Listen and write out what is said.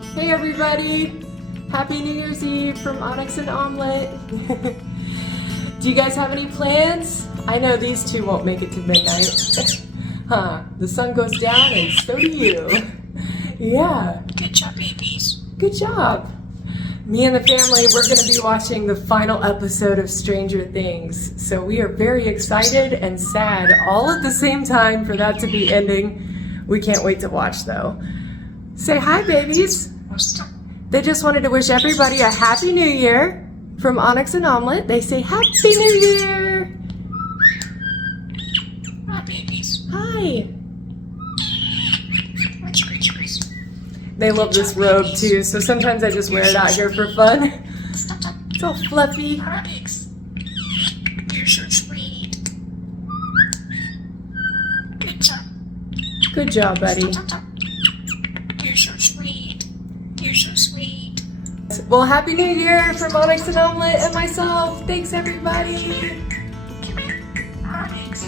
Hey everybody! Happy New Year's Eve from Onyx and Omelette. Do you guys have any plans? I know these two won't make it to midnight. Huh, the sun goes down and so do you. Yeah. Good job, babies. Good job. Me and the family, we're going to be watching the final episode of Stranger Things. So we are very excited and sad all at the same time for that to be ending. We can't wait to watch though. Say hi, babies. They just wanted to wish everybody a Happy New Year from Onyx and Omelette. They say Happy New Year. Hi, babies. Hi. They love this robe too, so sometimes I just wear it out here for fun. It's all fluffy. Onyx, you're so sweet. Good job. Good job, buddy. You're so sweet. You're so sweet. Well, Happy New Year from Onyx and Omelette and myself. Thanks, everybody. Come here, Onyx.